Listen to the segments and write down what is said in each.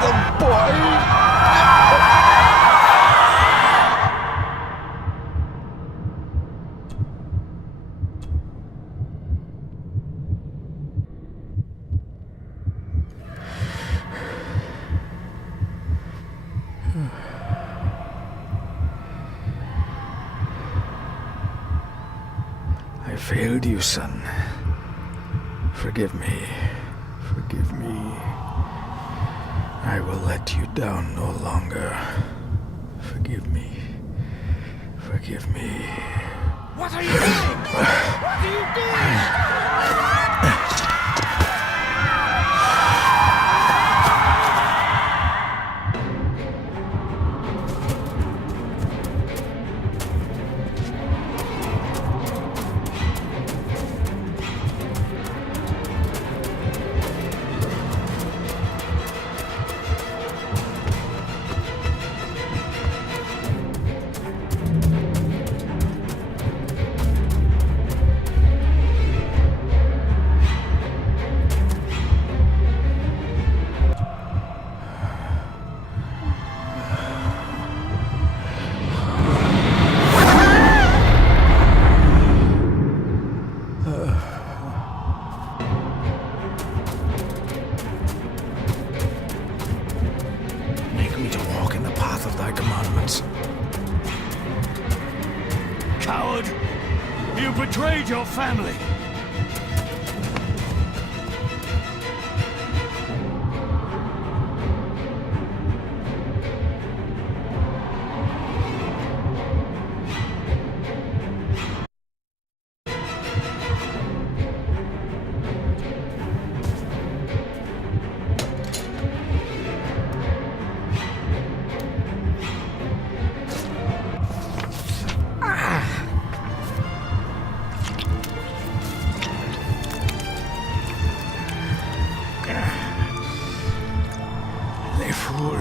them, boy! I failed you, son. Forgive me. Forgive me. I will let you down no longer. Forgive me. Forgive me. What are you doing? What are you doing? Make me to walk in the path of thy commandments. Coward! You betrayed your family!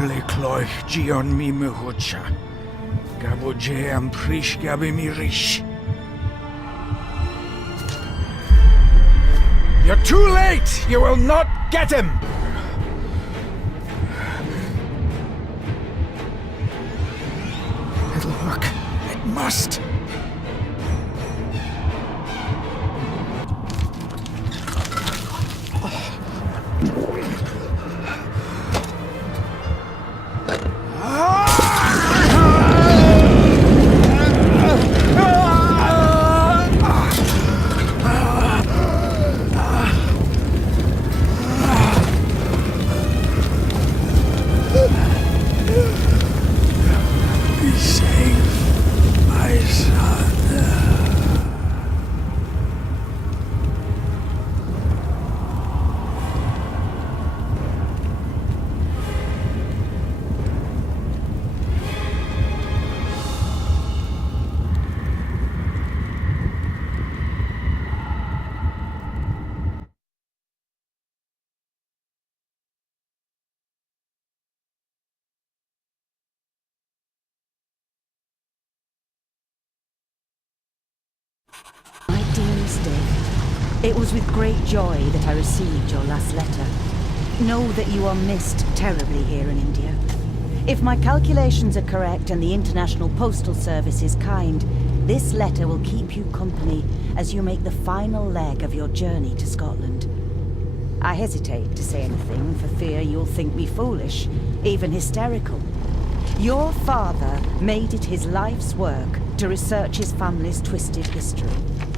Le cloich gion mi mehucha. Gaboje am prish gabi mi rish. You're too late! You will not get him! It'll work. It must. Be safe, my son. My dearest David, it was with great joy that I received your last letter. Know that you are missed terribly here in India. If my calculations are correct and the International Postal Service is kind, this letter will keep you company as you make the final leg of your journey to Scotland. I hesitate to say anything for fear you'll think me foolish, even hysterical. Your father made it his life's work to research his family's twisted history.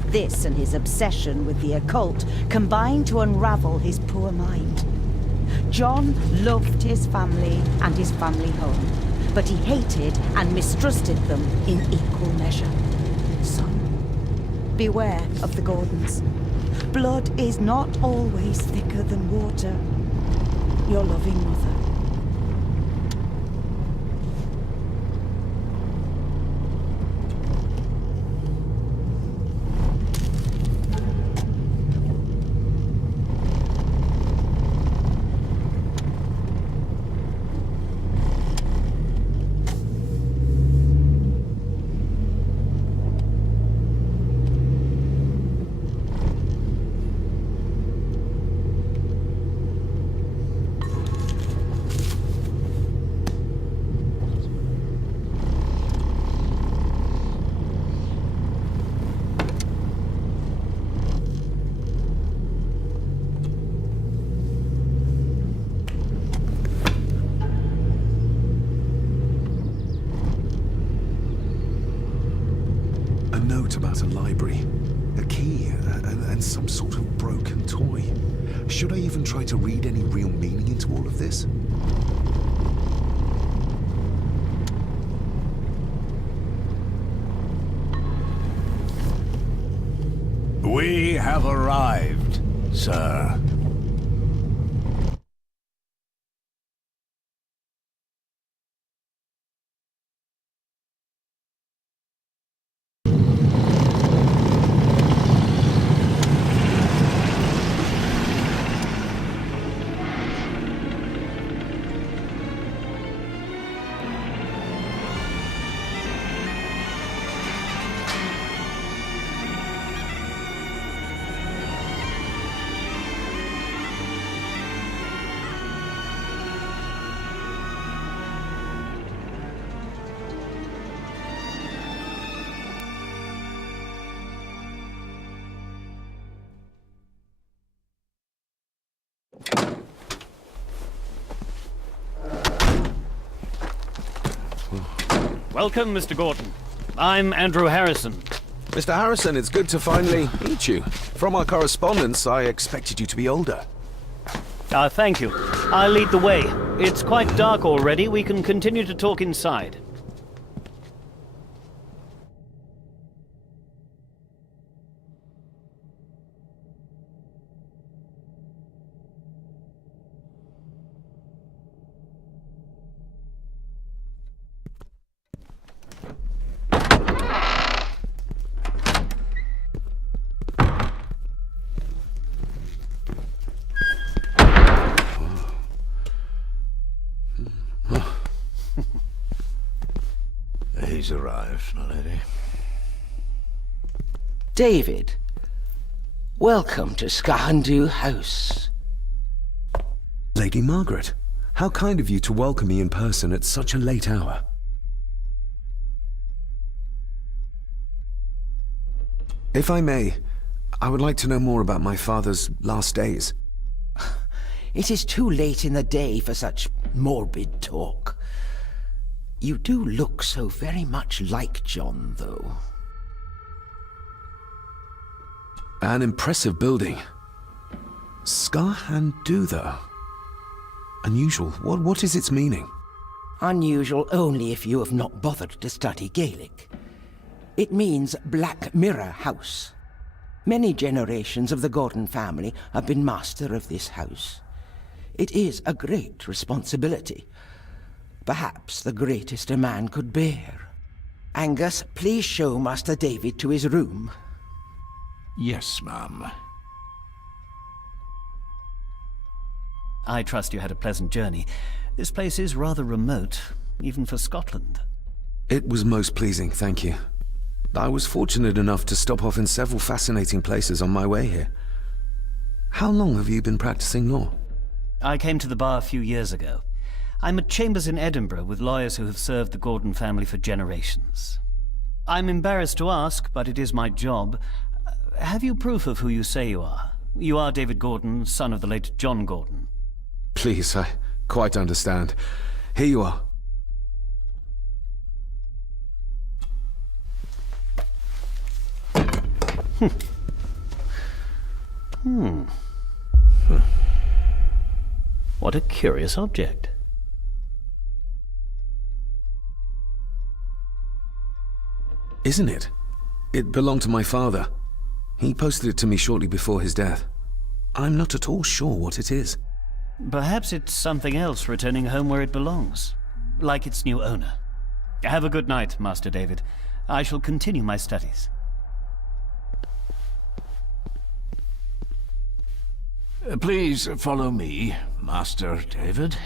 This and his obsession with the occult combined to unravel his poor mind. John loved his family and his family home, but he hated and mistrusted them in equal measure. Son, beware of the Gordons. Blood is not always thicker than water. Your loving mother. about a library, a key, and some sort of broken toy. Should I even try to read any real meaning into all of this? We have arrived, sir. Welcome, Mr. Gordon. I'm Andrew Harrison. Mr. Harrison, it's good to finally meet you. From our correspondence, I expected you to be older. Thank you. I'll lead the way. It's quite dark already. We can continue to talk inside. He's arrived, my lady. David, welcome to Skahandu House. Lady Margaret, how kind of you to welcome me in person at such a late hour. If I may, I would like to know more about my father's last days. It is too late in the day for such morbid talk. You do look so very much like John, though. An impressive building. Skahandu, though. Unusual. What is its meaning? Unusual only if you have not bothered to study Gaelic. It means Black Mirror House. Many generations of the Gordon family have been master of this house. It is a great responsibility. Perhaps the greatest a man could bear. Angus, please show Master David to his room. Yes, ma'am. I trust you had a pleasant journey. This place is rather remote, even for Scotland. It was most pleasing, thank you. I was fortunate enough to stop off in several fascinating places on my way here. How long have you been practicing law? I came to the bar a few years ago. I'm at chambers in Edinburgh with lawyers who have served the Gordon family for generations. I'm embarrassed to ask, but it is my job. Have you proof of who you say you are? You are David Gordon, son of the late John Gordon. Please, I quite understand. Here you are. What a curious object. Isn't it? It belonged to my father. He posted it to me shortly before his death. I'm not at all sure what it is. Perhaps it's something else returning home where it belongs, like its new owner. Have a good night, Master David. I shall continue my studies. Please follow me, Master David.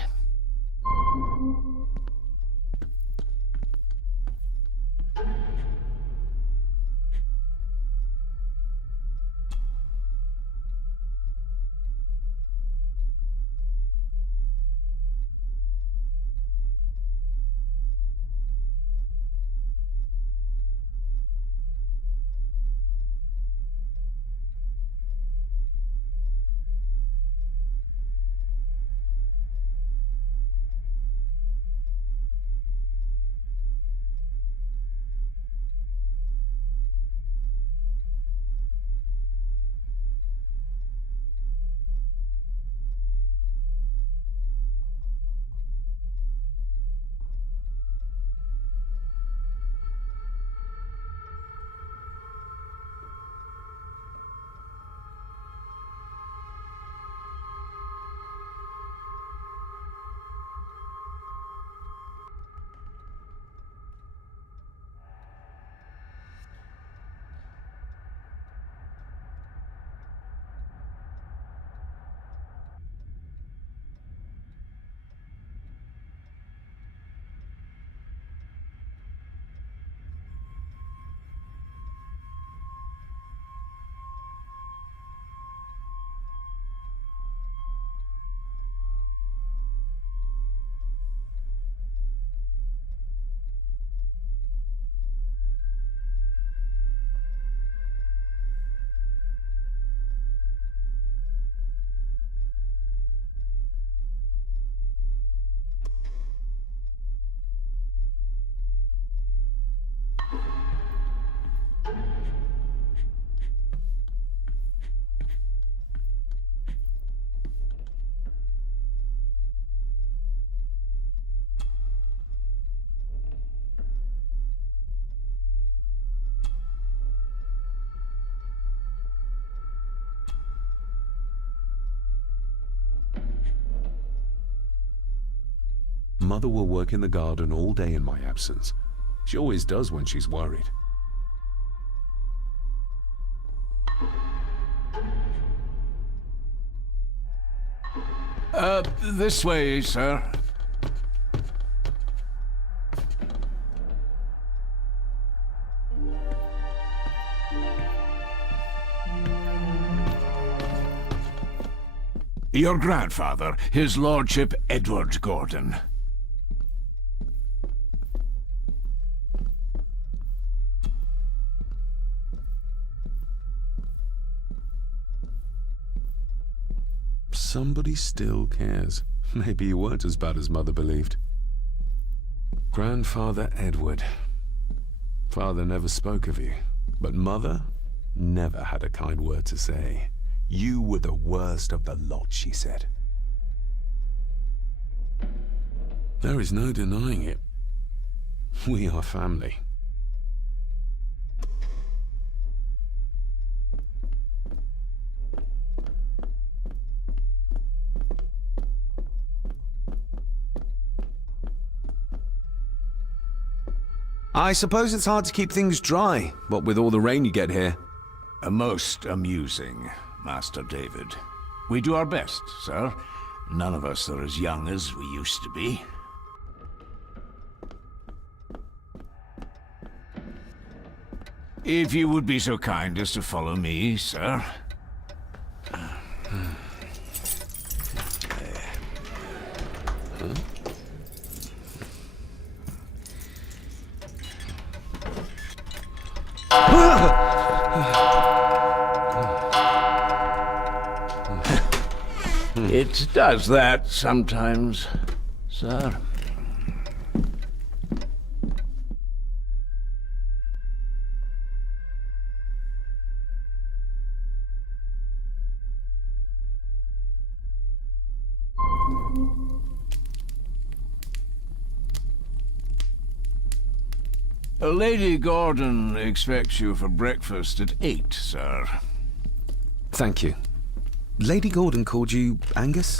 Mother will work in the garden all day in my absence. She always does when she's worried. This way, sir. Your grandfather, His Lordship Edward Gordon. Somebody still cares. Maybe you weren't as bad as Mother believed. Grandfather Edward. Father never spoke of you, but Mother never had a kind word to say. You were the worst of the lot, she said. There is no denying it. We are family. I suppose it's hard to keep things dry, what with all the rain you get here. Most amusing, Master David. We do our best, sir. None of us are as young as we used to be. If you would be so kind as to follow me, sir. It does that sometimes, sir. Lady Gordon expects you for breakfast at 8, sir. Thank you. Lady Gordon called you Angus?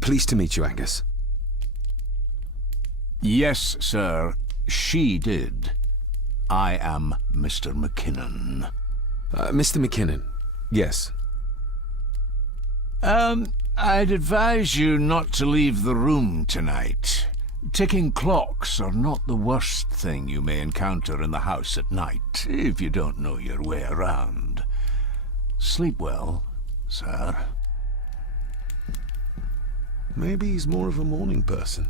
Pleased to meet you, Angus. Yes, sir. She did. I am Mr. McKinnon. Mr. McKinnon. Yes. I'd advise you not to leave the room tonight. Ticking clocks are not the worst thing you may encounter in the house at night, if you don't know your way around. Sleep well, sir. Maybe he's more of a morning person.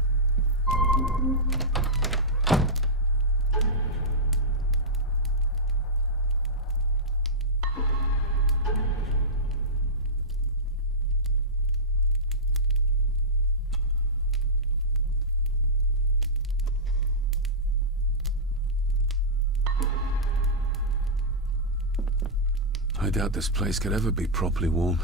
I doubt this place could ever be properly warm.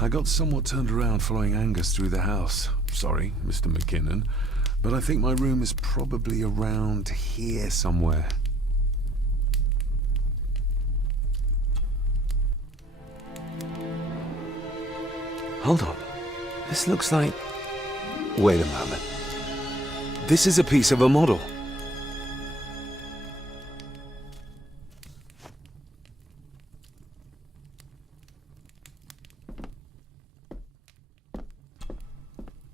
I got somewhat turned around following Angus through the house. Sorry, Mr. McKinnon, but I think my room is probably around here somewhere. Hold on. This looks like... Wait a moment. This is a piece of a model.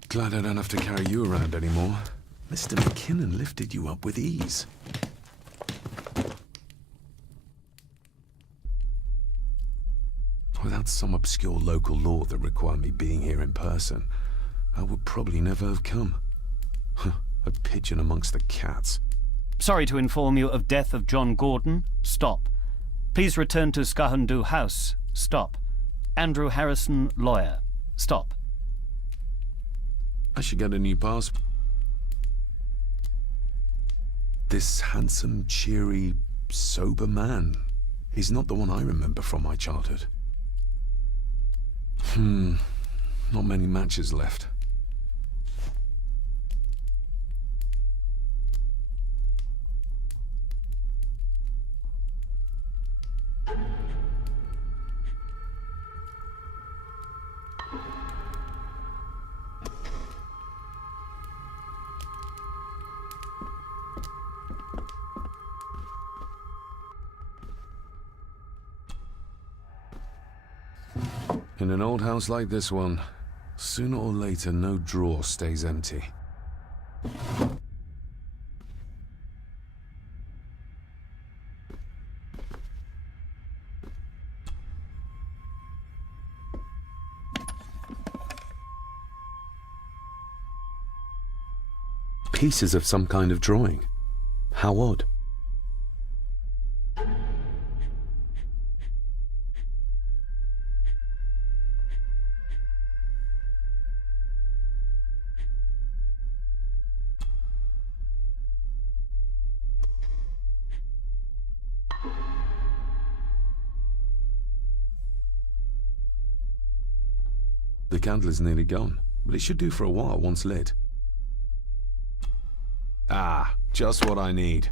Glad I don't have to carry you around anymore. Mr. McKinnon lifted you up with ease. Without some obscure local law that required me being here in person, I would probably never have come. A pigeon amongst the cats. Sorry to inform you of death of John Gordon. Stop. Please return to Skahundu House. Stop. Andrew Harrison, lawyer. Stop. I should get a new passport. This handsome, cheery, sober man. He's not the one I remember from my childhood. Not many matches left. In an old house like this one, sooner or later no drawer stays empty. Pieces of some kind of drawing. How odd. The candle is nearly gone, but it should do for a while once lit. Ah, just what I need.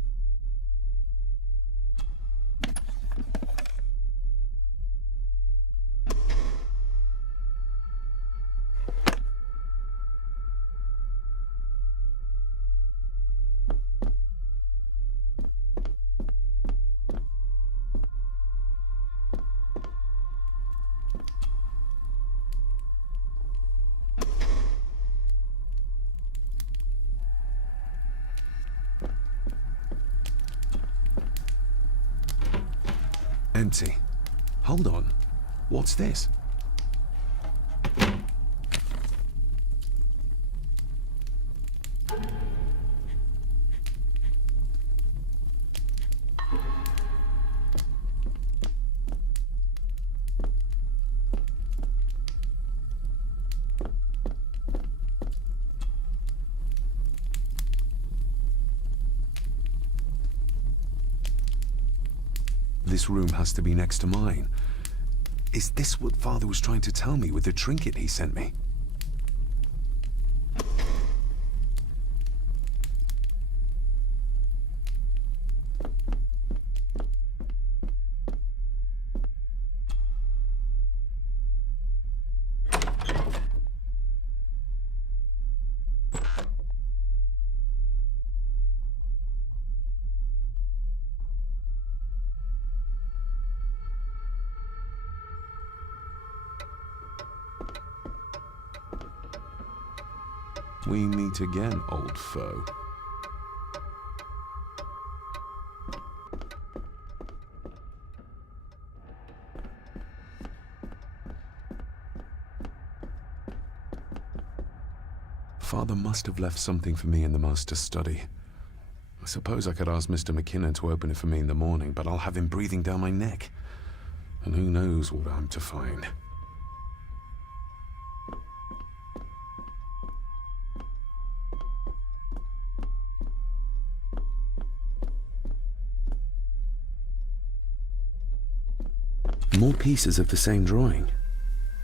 Empty. Hold on. What's this? This room has to be next to mine. Is this what Father was trying to tell me with the trinket he sent me? We meet again, old foe. Father must have left something for me in the Master's study. I suppose I could ask Mr. McKinnon to open it for me in the morning, but I'll have him breathing down my neck. And who knows what I'm to find. More pieces of the same drawing.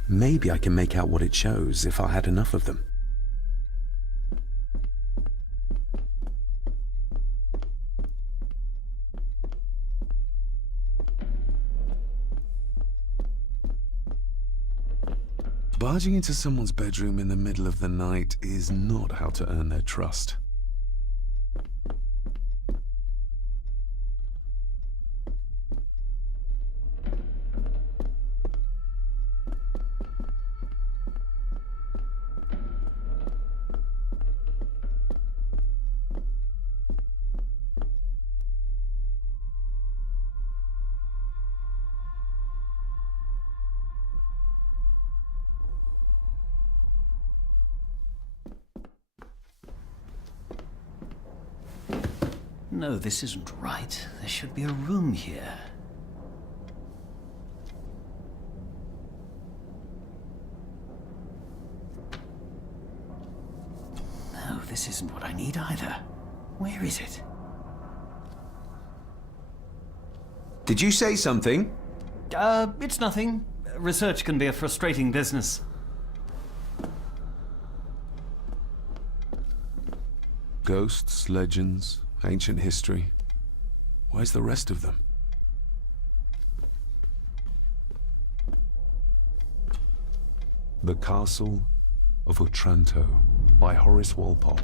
Maybe I can make out what it shows if I had enough of them. Barging into someone's bedroom in the middle of the night is not how to earn their trust. No, this isn't right. There should be a room here. No, this isn't what I need either. Where is it? Did you say something? It's nothing. Research can be a frustrating business. Ghosts, legends, ancient history. Where's the rest of them? The Castle of Otranto by Horace Walpole.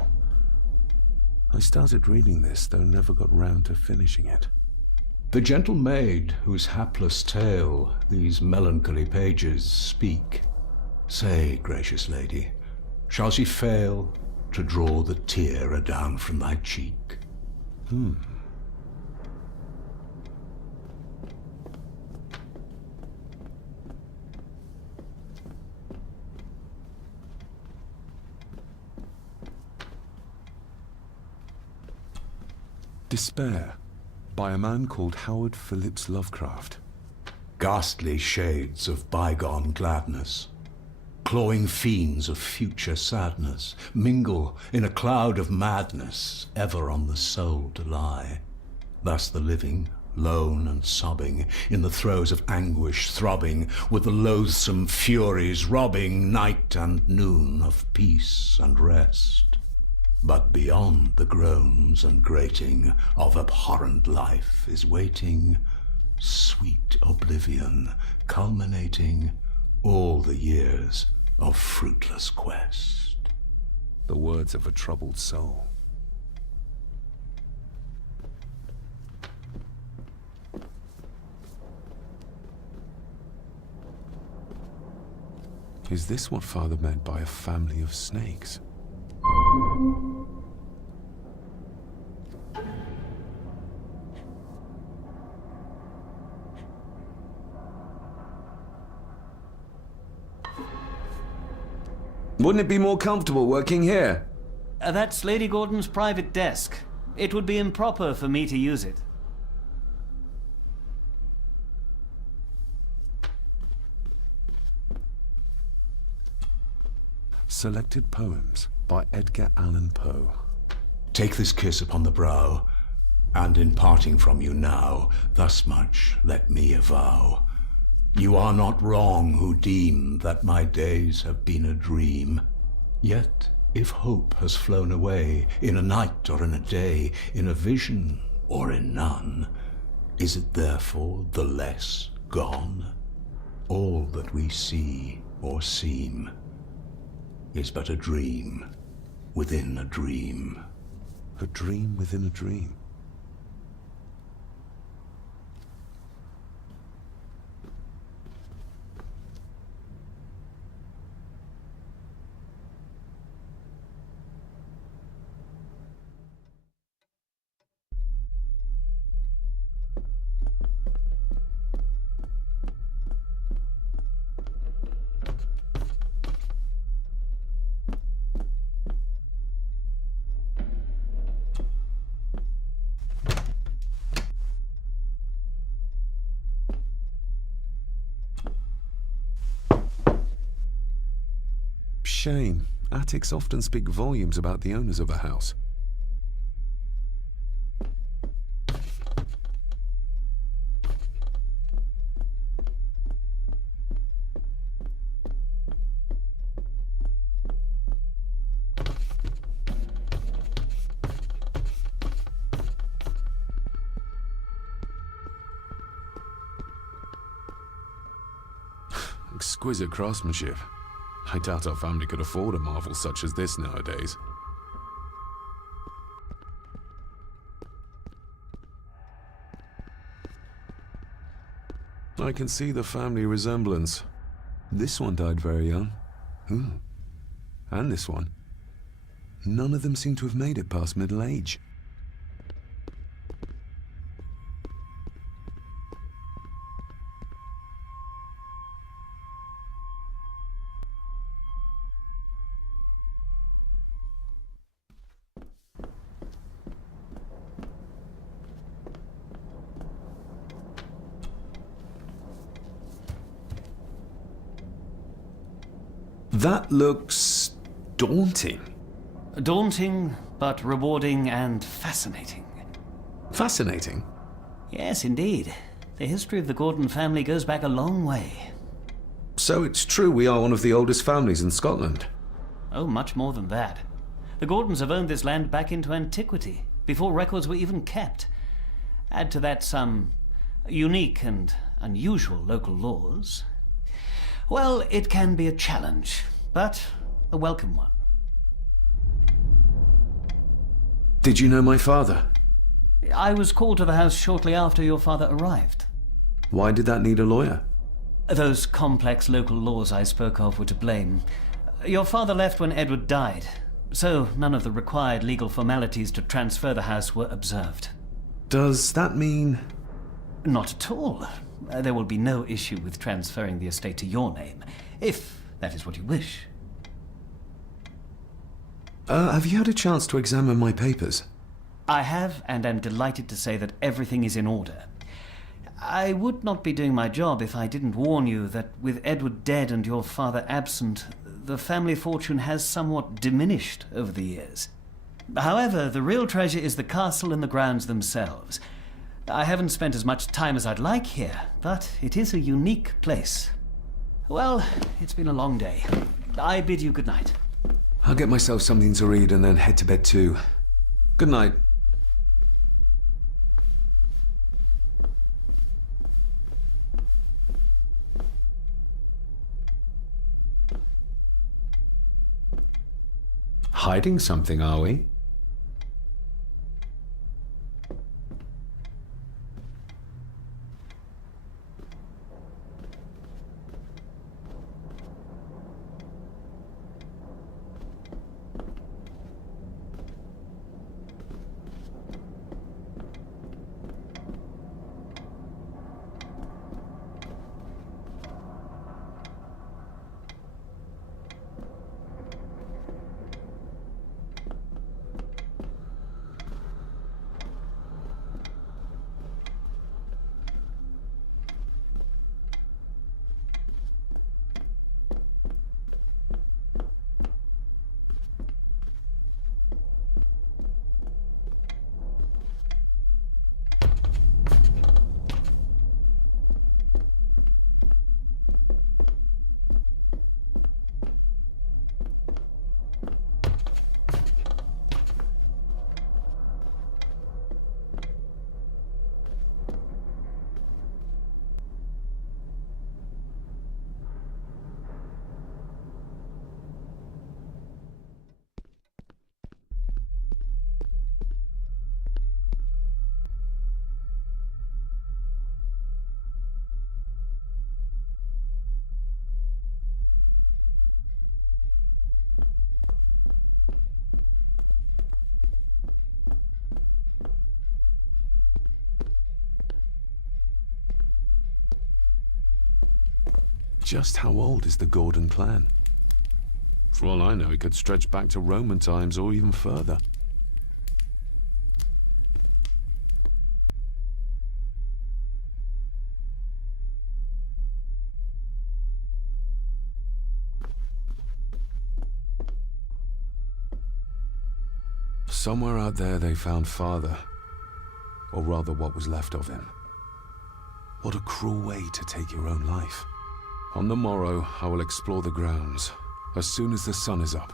I started reading this, though never got round to finishing it. The gentle maid whose hapless tale these melancholy pages speak, say, gracious lady, shall she fail to draw the tear adown from thy cheek? Despair, by a man called Howard Phillips Lovecraft. Ghastly shades of bygone gladness, clawing fiends of future sadness, mingle in a cloud of madness, ever on the soul to lie. Thus the living, lone and sobbing, in the throes of anguish throbbing, with the loathsome furies robbing night and noon of peace and rest. But beyond the groans and grating of abhorrent life is waiting sweet oblivion, culminating all the years of fruitless quest. The words of a troubled soul. Is this what Father meant by a family of snakes? Wouldn't it be more comfortable working here? That's Lady Gordon's private desk. It would be improper for me to use it. Selected Poems by Edgar Allan Poe. Take this kiss upon the brow, and in parting from you now, thus much let me avow. You are not wrong who deem that my days have been a dream. Yet, if hope has flown away, in a night or in a day, in a vision or in none, is it therefore the less gone? All that we see or seem is but a dream within a dream. A dream within a dream. Shame. Attics often speak volumes about the owners of a house. Exquisite craftsmanship. I doubt our family could afford a marvel such as this nowadays. I can see the family resemblance. This one died very young. And this one. None of them seem to have made it past middle age. That looks daunting. Daunting, but rewarding and fascinating. Fascinating? Yes, indeed. The history of the Gordon family goes back a long way. So it's true we are one of the oldest families in Scotland. Oh, much more than that. The Gordons have owned this land back into antiquity, before records were even kept. Add to that some unique and unusual local laws. Well, it can be a challenge, but a welcome one. Did you know my father? I was called to the house shortly after your father arrived. Why did that need a lawyer? Those complex local laws I spoke of were to blame. Your father left when Edward died, so none of the required legal formalities to transfer the house were observed. Does that mean... Not at all. There will be no issue with transferring the estate to your name, if that is what you wish. have you had a chance to examine my papers? I have, and am delighted to say that everything is in order. I would not be doing my job if I didn't warn you that with Edward dead and your father absent, the family fortune has somewhat diminished over the years. However, the real treasure is the castle and the grounds themselves. I haven't spent as much time as I'd like here, but it is a unique place. Well, it's been a long day. I bid you good night. I'll get myself something to read and then head to bed too. Good night. Hiding something, are we? Just how old is the Gordon clan? For all I know, it could stretch back to Roman times or even further. Somewhere out there they found father, or rather what was left of him. What a cruel way to take your own life. On the morrow, I will explore the grounds, as soon as the sun is up.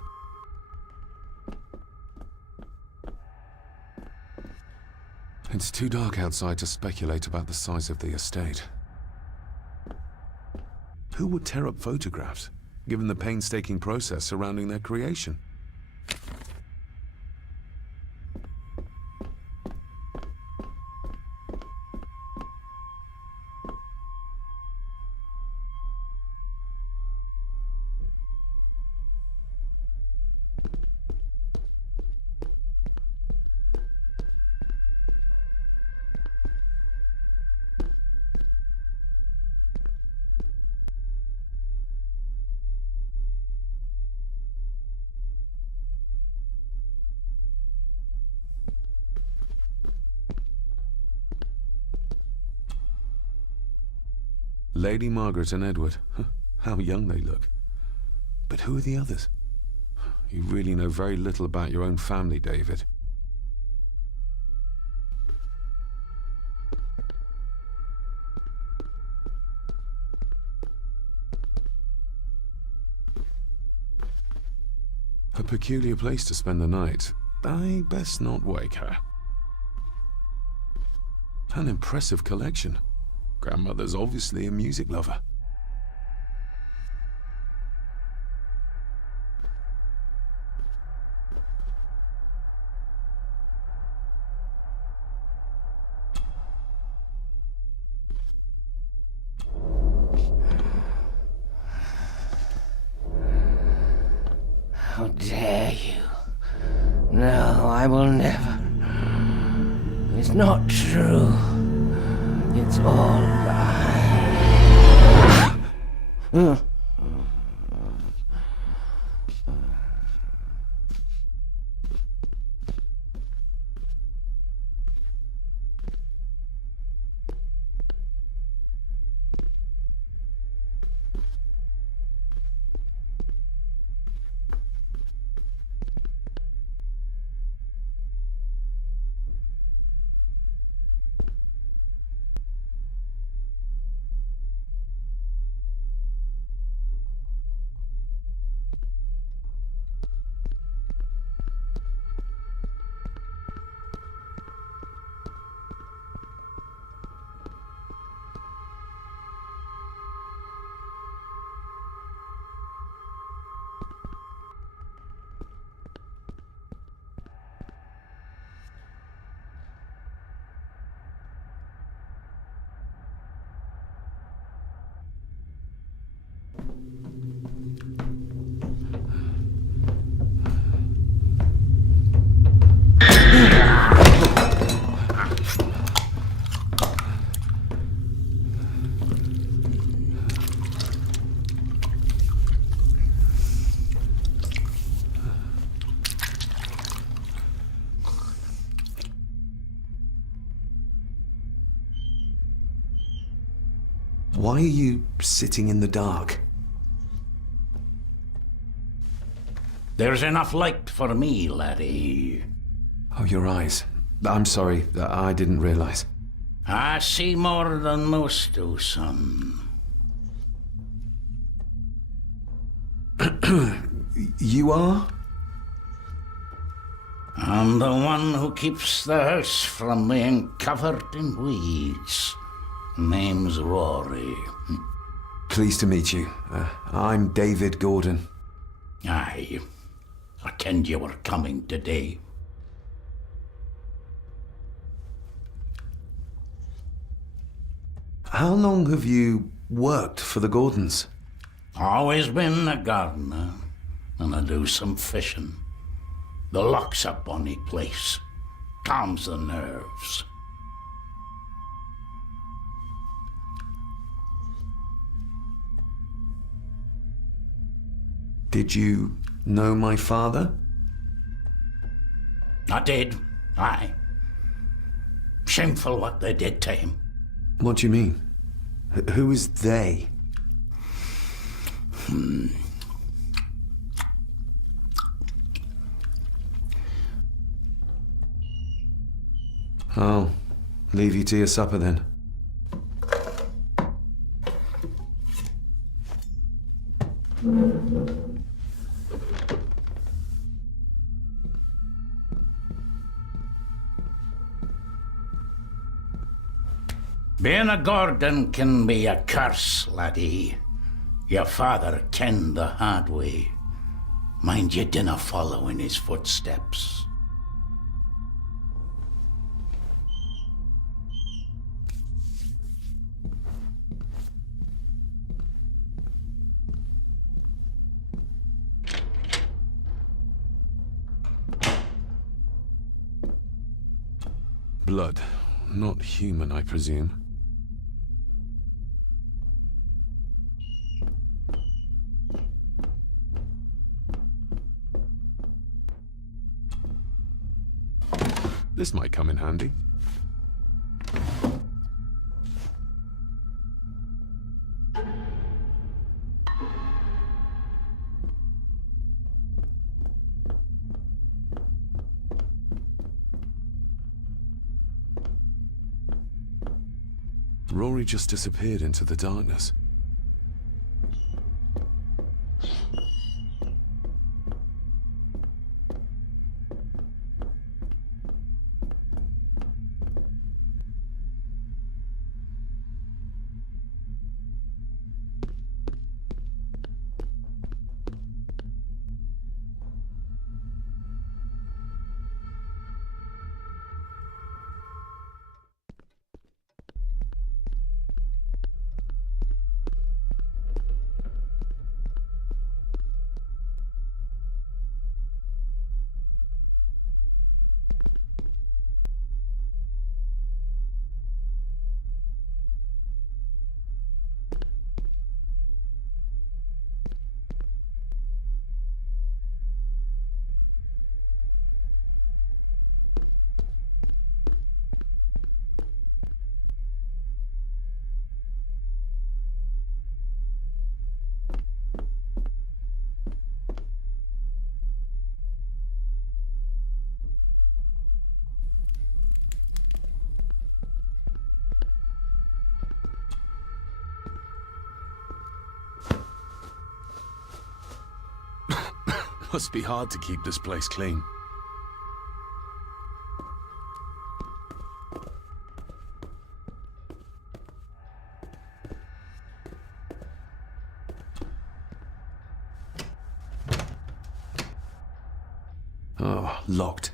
It's too dark outside to speculate about the size of the estate. Who would tear up photographs, given the painstaking process surrounding their creation? Lady Margaret and Edward. How young they look. But who are the others? You really know very little about your own family, David. A peculiar place to spend the night. I best not wake her. An impressive collection. Grandmother's obviously a music lover. How dare you? No, I will never. It's not true. It's all lie. Why are you sitting in the dark? There's enough light for me, laddie. Oh, your eyes. I'm sorry, I didn't realize. I see more than most do, son. You are? I'm the one who keeps the house from being covered in weeds. Name's Rory. Pleased to meet you. I'm David Gordon. Aye. I kenned you were coming today. How long have you worked for the Gordons? Always been a gardener, and I do some fishing. The loch's a bonny place. Calms the nerves. Did you know my father? I did, aye. Shameful what they did to him. What do you mean? Who is they? I'll leave you to your supper then. Being a Gordon can be a curse, laddie. Your father kenned the hard way. Mind you dinna follow in his footsteps. Blood. Not human, I presume. This might come in handy. Rory just disappeared into the darkness. Must be hard to keep this place clean. Oh, locked.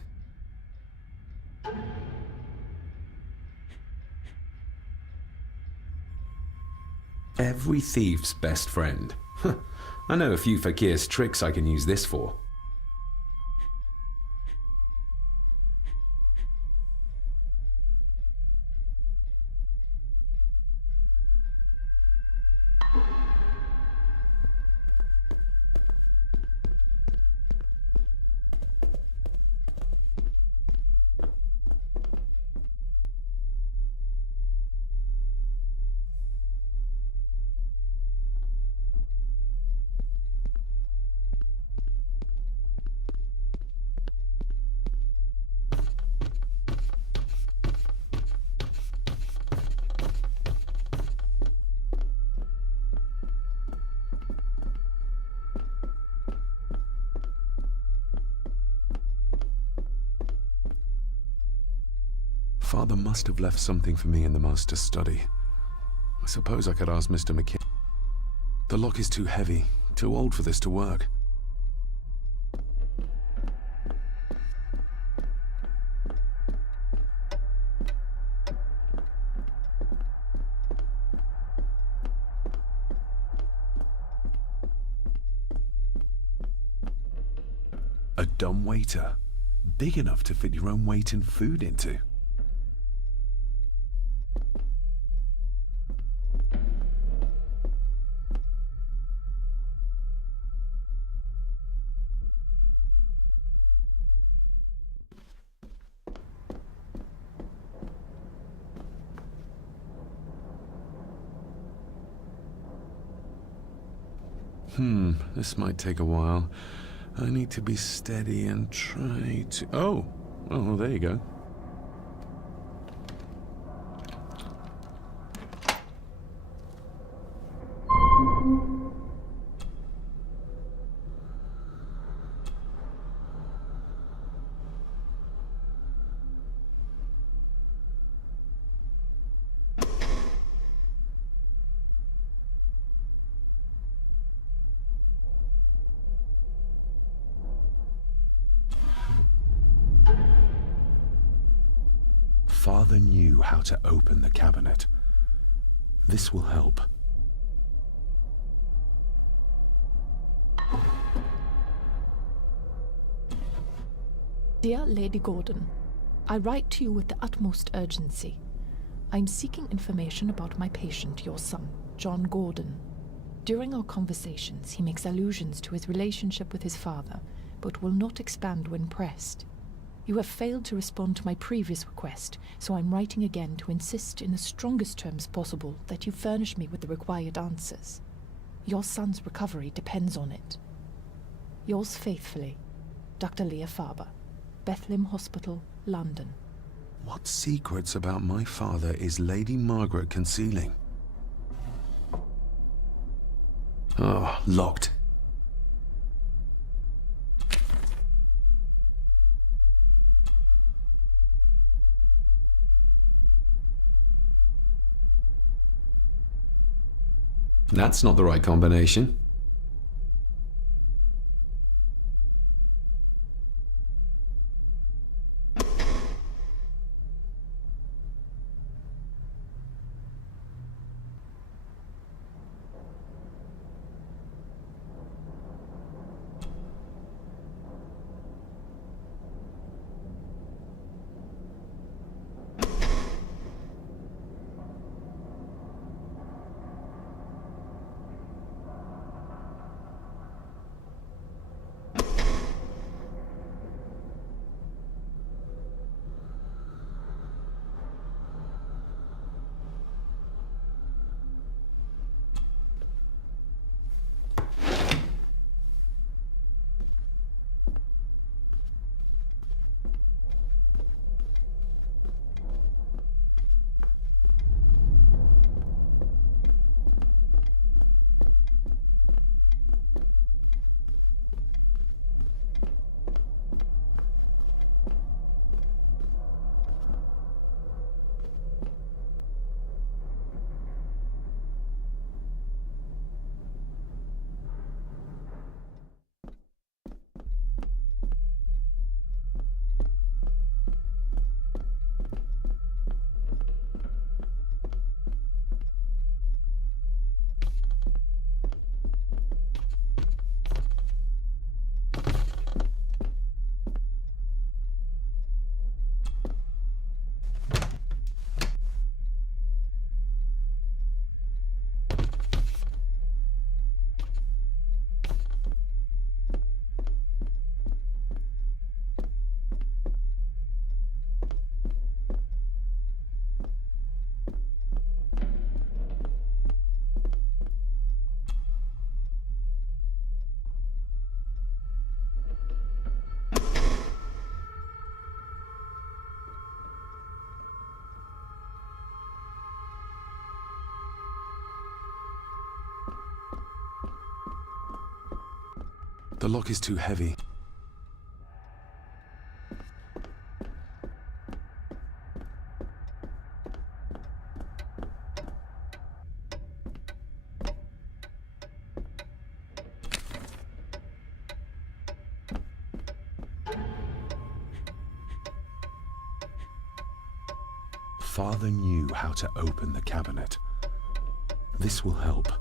Every thief's best friend. I know a few fakir's tricks I can use this for. Father must have left something for me in the master's study. I suppose I could ask Mr. McKinnon. The lock is too heavy, too old for this to work. A dumbwaiter, big enough to fit your own weight and food into. This might take a while. I need to be steady and try to... Oh, well, there you go. Father knew how to open the cabinet. This will help. Dear Lady Gordon, I write to you with the utmost urgency. I'm seeking information about my patient, your son, John Gordon. During our conversations, he makes allusions to his relationship with his father, but will not expand when pressed. You have failed to respond to my previous request, so I'm writing again to insist in the strongest terms possible that you furnish me with the required answers. Your son's recovery depends on it. Yours faithfully, Dr. Leah Faber, Bethlehem Hospital, London. What secrets about my father is Lady Margaret concealing? Oh, locked. That's not the right combination. The lock is too heavy. Father knew how to open the cabinet. This will help.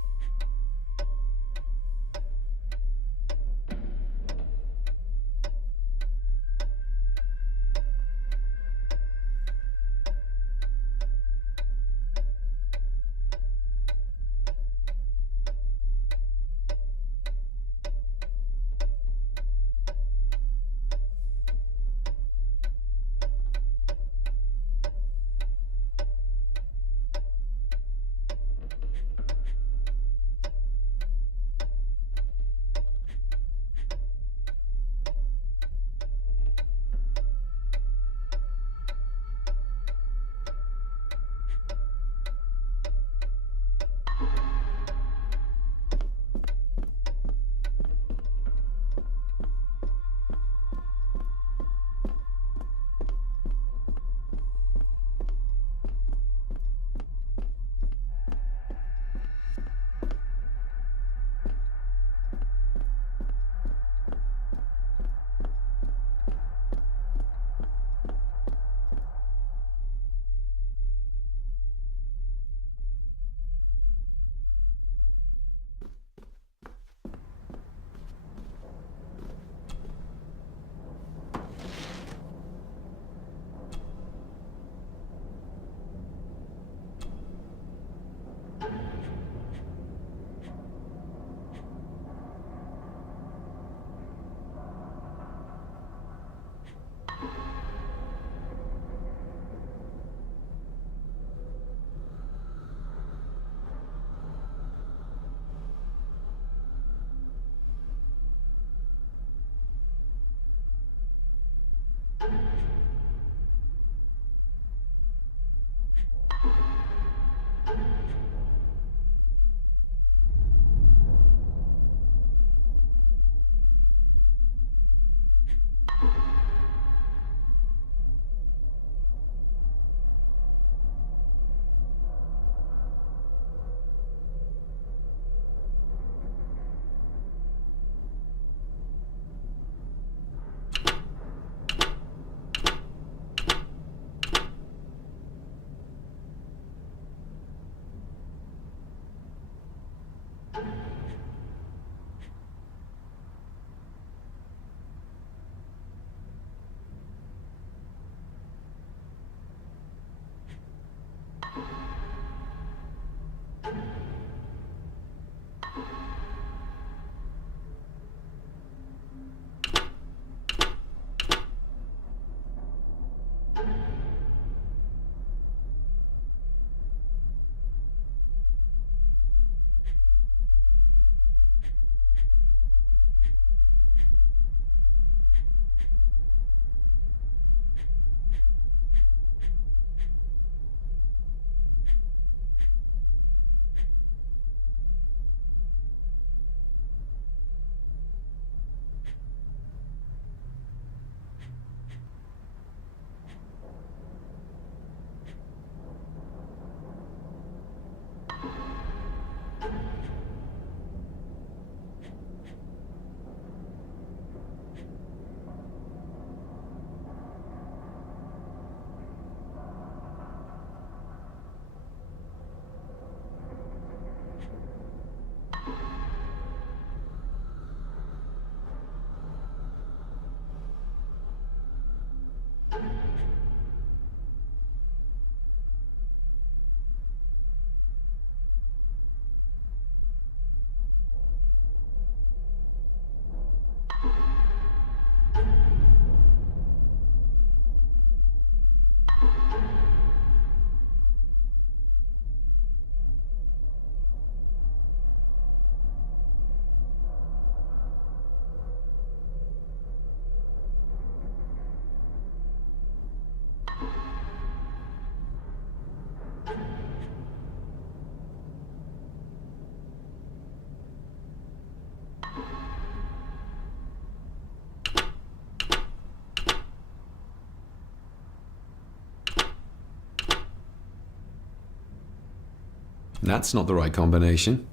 That's not the right combination.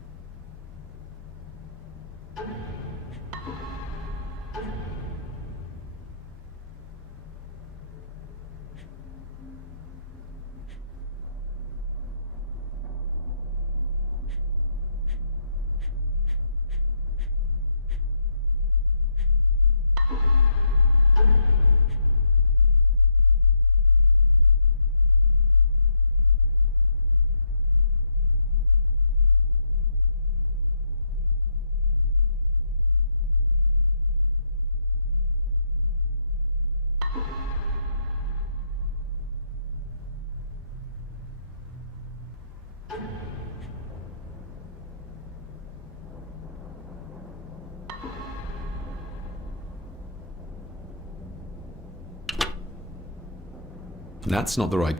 That's not the right...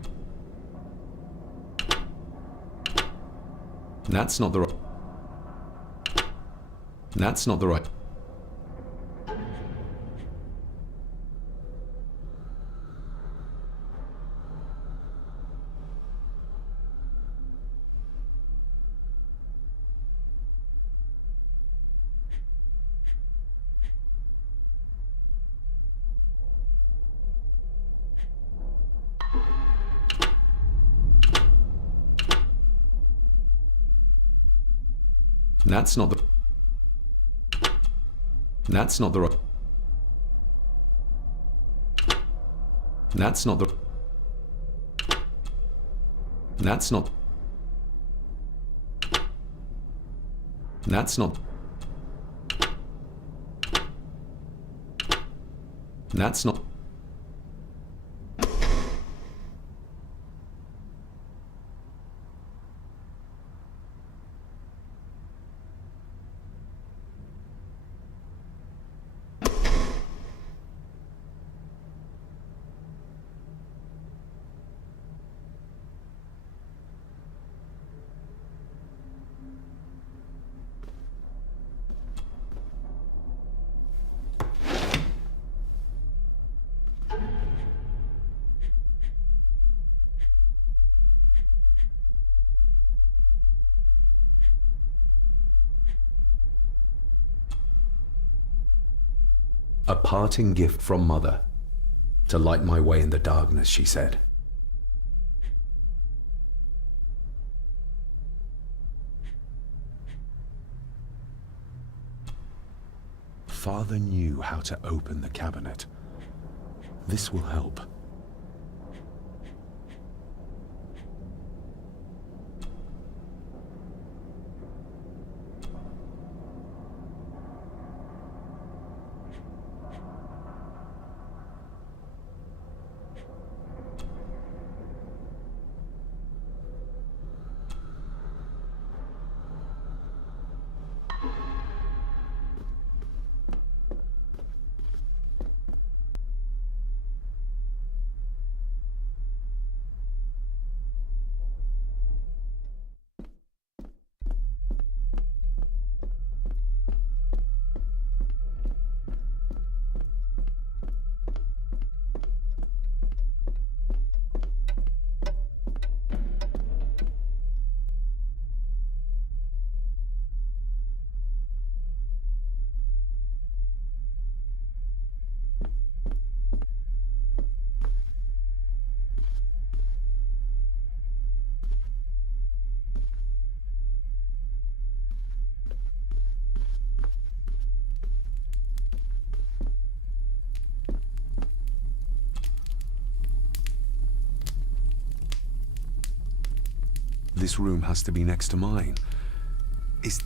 That's not the right... That's not the right... That's not the... That's not the right... That's not the... That's not... That's not... That's not... A parting gift from Mother. To light my way in the darkness, she said. Father knew how to open the cabinet. This will help. This room has to be next to mine. Is...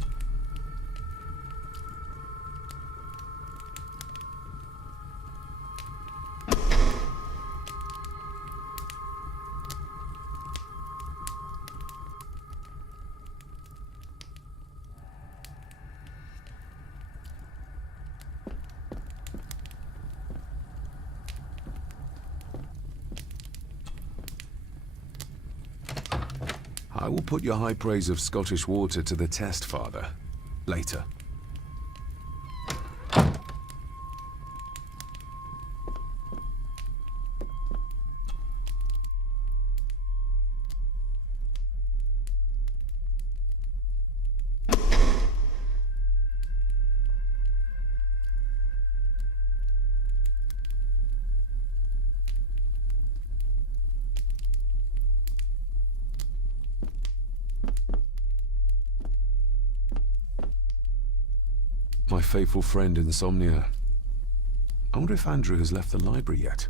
I will put your high praise of Scottish water to the test, Father. Later. my faithful friend Insomnia. I wonder if Andrew has left the library yet.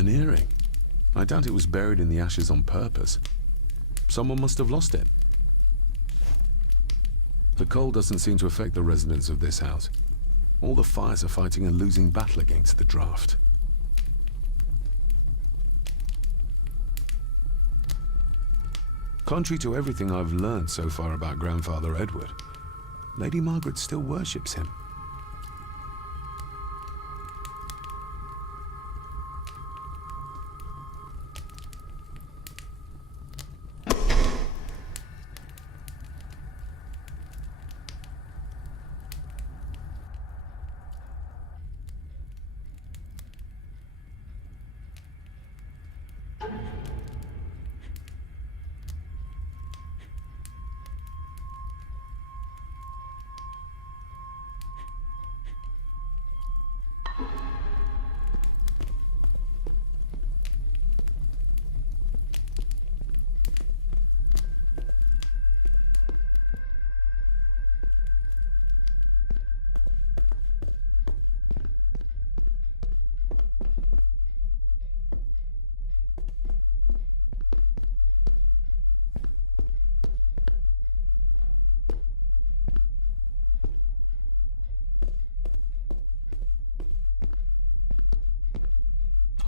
An earring? I doubt it was buried in the ashes on purpose. Someone must have lost it. The cold doesn't seem to affect the residents of this house. All the fires are fighting a losing battle against the draft. Contrary to everything I've learned so far about Grandfather Edward, Lady Margaret still worships him.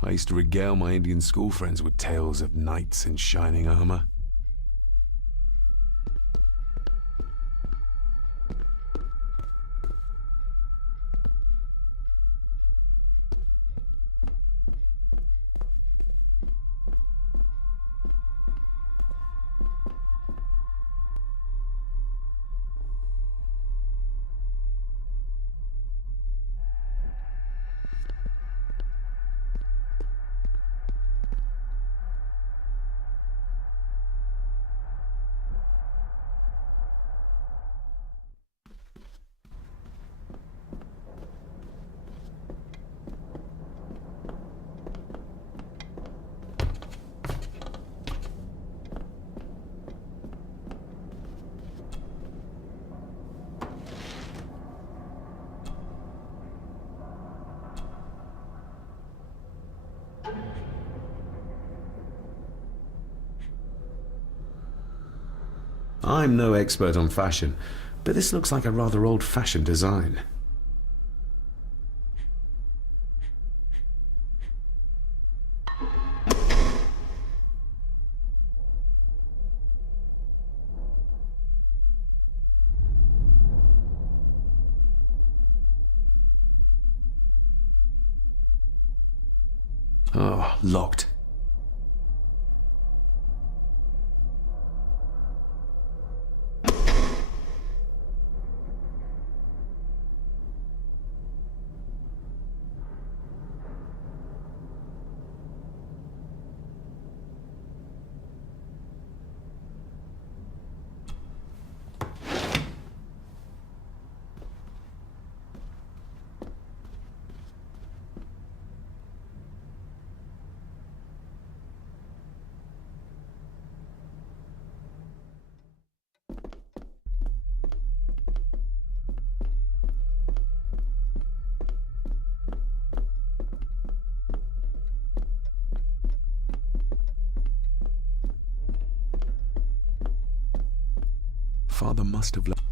I used to regale my Indian school friends with tales of knights in shining armor. I'm no expert on fashion, but this looks like a rather old-fashioned design. Oh, locked. Father must have left.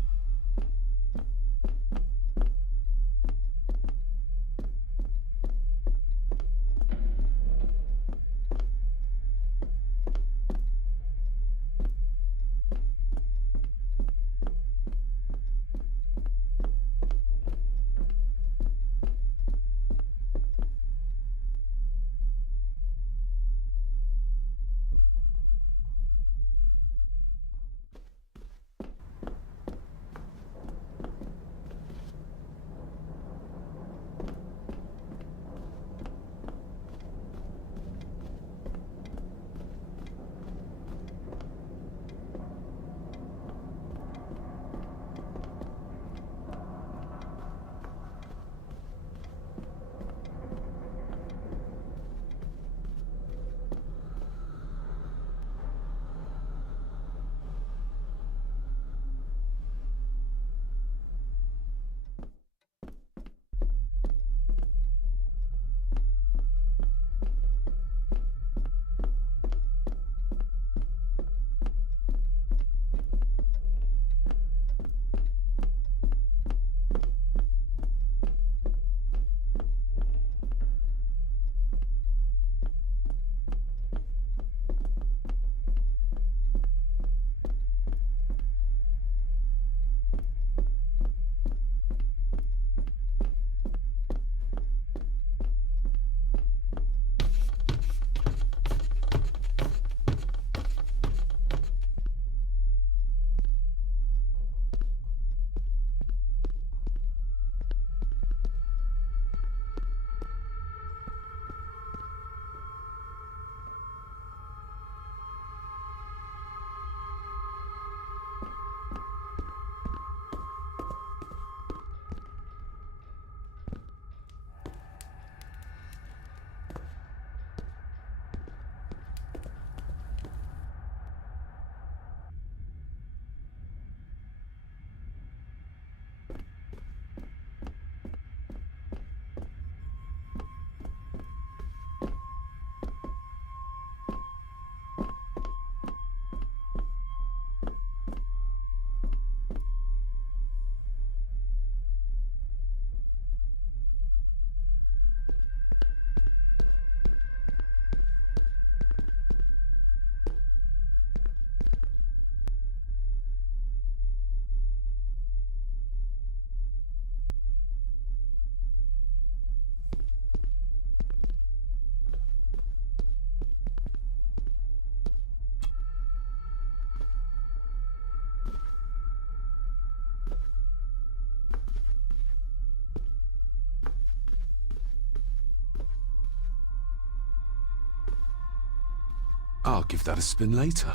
I'll give that a spin later.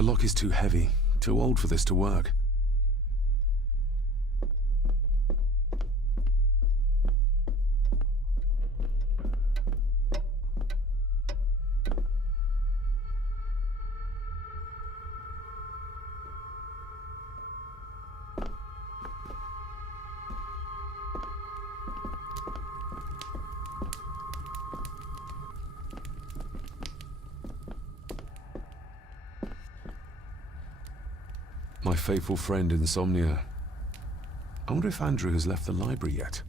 The lock is too heavy, too old for this to work. My faithful friend Insomnia. I wonder if Andrew has left the library yet.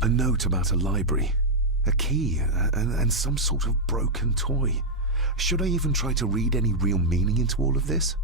A note about a library, a key, and some sort of broken toy. Should I even try to read any real meaning into all of this?